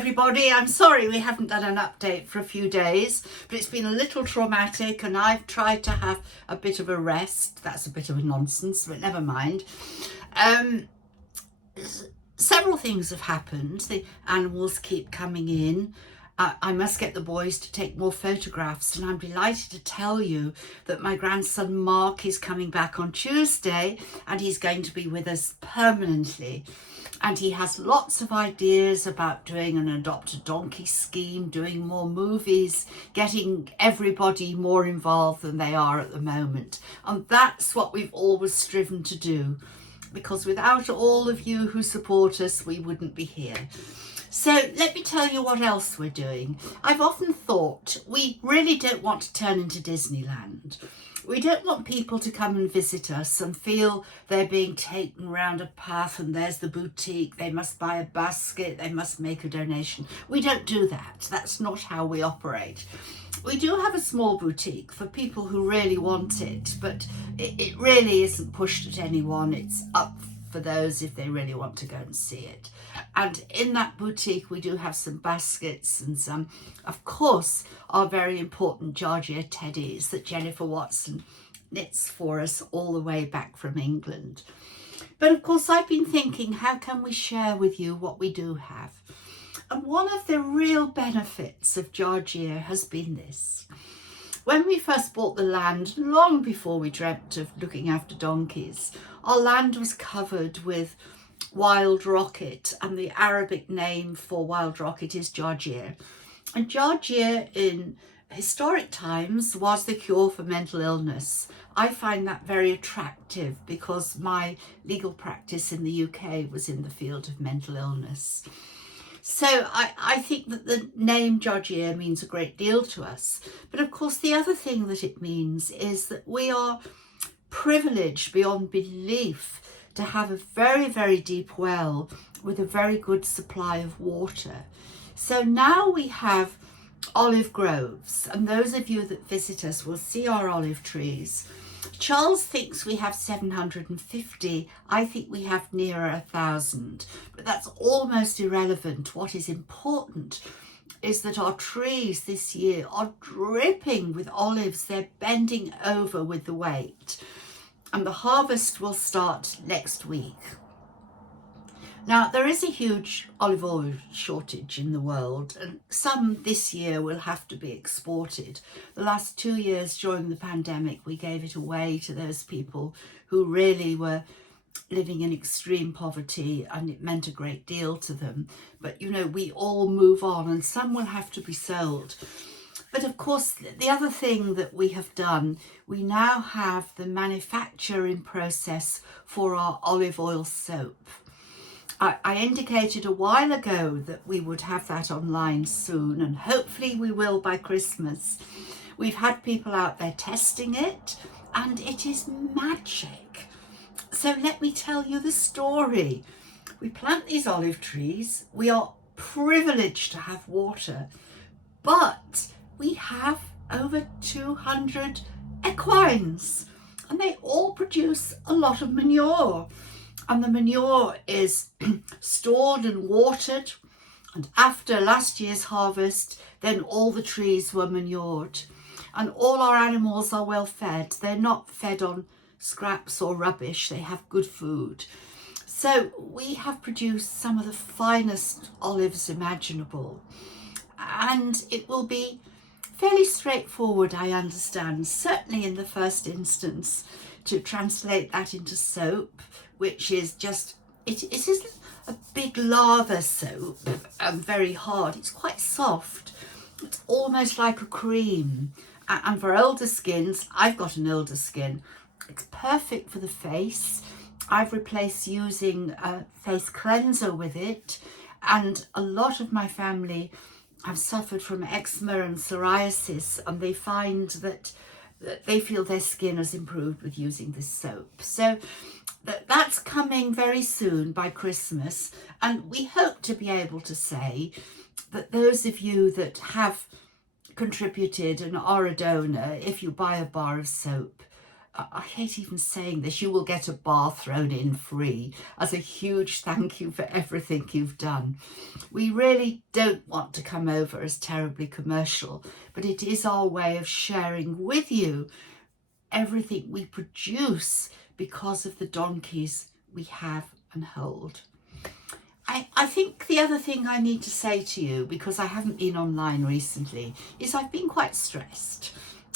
everybody. I'm sorry we haven't done an update for a few days, but it's been a little traumatic and I've tried to have a bit of a rest. That's a bit of a nonsense, but never mind. Several things have happened. The animals keep coming in. I must get the boys to take more photographs, and I'm delighted to tell you that my grandson Mark is coming back on Tuesday and he's going to be with us permanently. And he has lots of ideas about doing an adopt a donkey scheme, doing more movies, getting everybody more involved than they are at the moment. And that's what we've always striven to do, because without all of you who support us, we wouldn't be here. So let me tell you what else we're doing. I've often thought we really don't want to turn into Disneyland. We don't want people to come and visit us and feel they're being taken around a path and there's the boutique, they must buy a basket, they must make a donation. We don't do that. That's not how we operate. We do have a small boutique for people who really want it, but it really isn't pushed at anyone. It's up for those if they really want to go and see it. And in that boutique we do have some baskets and some, of course, our very important Jarjeer teddies that Jennifer Watson knits for us all the way back from England. But of course I've been thinking, how can we share with you what we do have? And one of the real benefits of Jarjeer has been this. When we first bought the land, long before we dreamt of looking after donkeys, our land was covered with wild rocket, and the Arabic name for wild rocket is Jarjeer. And Jarjeer in historic times was the cure for mental illness. I find that very attractive because my legal practice in the UK was in the field of mental illness. So I think that the name Jarjeer means a great deal to us. But of course, the other thing that it means is that we are privileged beyond belief to have a very, very deep well with a very good supply of water. So now we have olive groves, and those of you that visit us will see our olive trees. Charles thinks we have 750. I think we have nearer 1,000, but that's almost irrelevant. What is important is that our trees this year are dripping with olives. They're bending over with the weight, and the harvest will start next week. Now, there is a huge olive oil shortage in the world, and some this year will have to be exported. The last 2 years during the pandemic, we gave it away to those people who really were living in extreme poverty, and it meant a great deal to them. But, you know, we all move on, and some will have to be sold. But of course, the other thing that we have done, we now have the manufacturing process for our olive oil soap. I indicated a while ago that we would have that online soon, and hopefully we will by Christmas. We've had people out there testing it, and it is magic. So let me tell you the story. We plant these olive trees. We are privileged to have water, but we have over 200 equines, and they all produce a lot of manure. And the manure is stored and watered. And after last year's harvest, then all the trees were manured. And all our animals are well fed. They're not fed on scraps or rubbish. They have good food. So we have produced some of the finest olives imaginable. And it will be fairly straightforward, I understand, certainly in the first instance, to translate that into soap, which is just, it isn't a big lather soap, very hard. It's quite soft. It's almost like a cream. And for older skins, I've got an older skin. It's perfect for the face. I've replaced using a face cleanser with it. And a lot of my family have suffered from eczema and psoriasis, and they find that they feel their skin has improved with using this soap. So that's coming very soon by Christmas, and we hope to be able to say that those of you that have contributed and are a donor, if you buy a bar of soap, I hate even saying this, you will get a bar thrown in free as a huge thank you for everything you've done. We really don't want to come over as terribly commercial, but it is our way of sharing with you everything we produce because of the donkeys we have and hold. I think the other thing I need to say to you, because I haven't been online recently, is I've been quite stressed.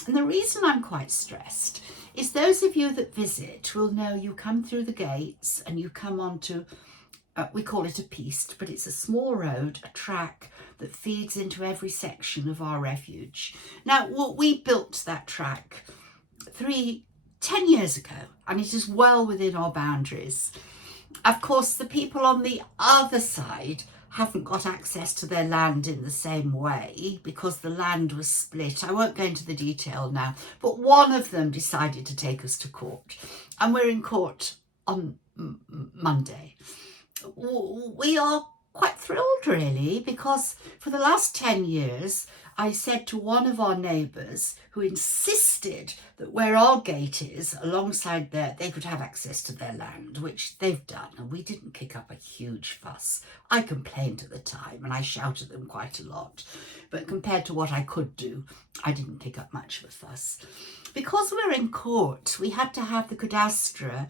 And the reason I'm quite stressed is those of you that visit will know you come through the gates and you come onto, we call it a piste, but it's a small road, a track that feeds into every section of our refuge. Now, we built that track 10 years ago, and it is well within our boundaries. Of course, the people on the other side haven't got access to their land in the same way because the land was split. I won't go into the detail now, but one of them decided to take us to court, and we're in court on Monday. We are quite thrilled, really, because for the last 10 years, I said to one of our neighbours who insisted that where our gate is, alongside there, they could have access to their land, which they've done, and we didn't kick up a huge fuss. I complained at the time, and I shouted at them quite a lot, but compared to what I could do, I didn't kick up much of a fuss. Because we're in court, we had to have the cadastre,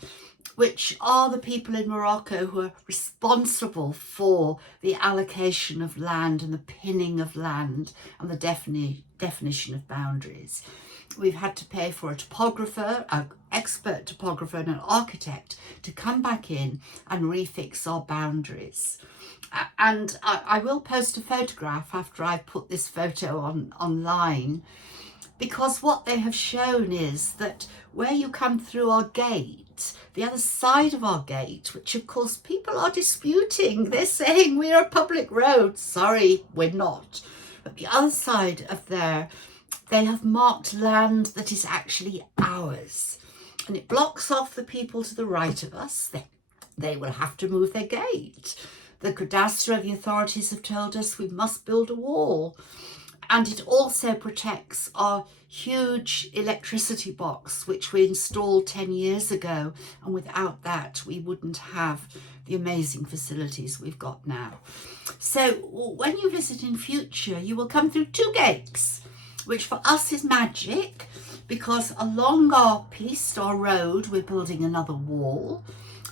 which are the people in Morocco who are responsible for the allocation of land and the pinning of land and the definition of boundaries. We've had to pay for a topographer, an expert topographer and an architect to come back in and refix our boundaries. And I will post a photograph after I've put this photo online, because what they have shown is that where you come through our gate, the other side of our gate, which of course people are disputing, they're saying we're a public road. Sorry, we're not. But the other side of there, they have marked land that is actually ours. And it blocks off the people to the right of us. They will have to move their gate. The cadastre and the authorities have told us we must build a wall. And it also protects our huge electricity box, which we installed 10 years ago. And without that, we wouldn't have the amazing facilities we've got now. So when you visit in future, you will come through 2 gates, which for us is magic, because along our piste, our road, we're building another wall.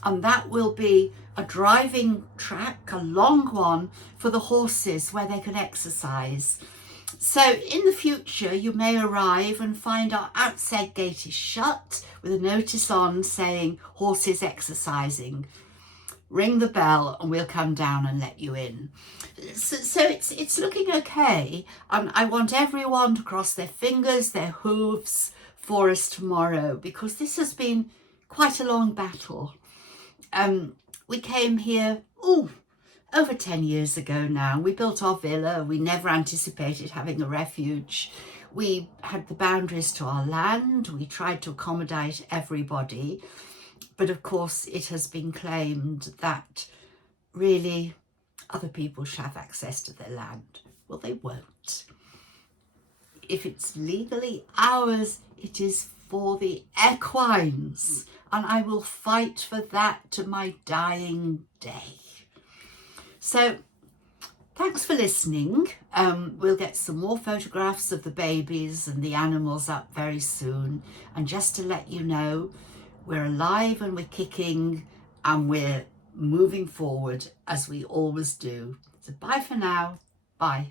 And that will be a driving track, a long one, for the horses where they can exercise. So in the future, you may arrive and find our outside gate is shut with a notice on saying horses exercising. Ring the bell and we'll come down and let you in. So it's looking okay. I want everyone to cross their fingers, their hooves for us tomorrow, because this has been quite a long battle. We came here, over 10 years ago now. We built our villa. We never anticipated having a refuge. We had the boundaries to our land. We tried to accommodate everybody. But of course, it has been claimed that really other people should have access to their land. Well, they won't. If it's legally ours, it is for the equines. And I will fight for that to my dying day. So thanks for listening. We'll get some more photographs of the babies and the animals up very soon. And just to let you know, we're alive and we're kicking and we're moving forward as we always do. So bye for now. Bye.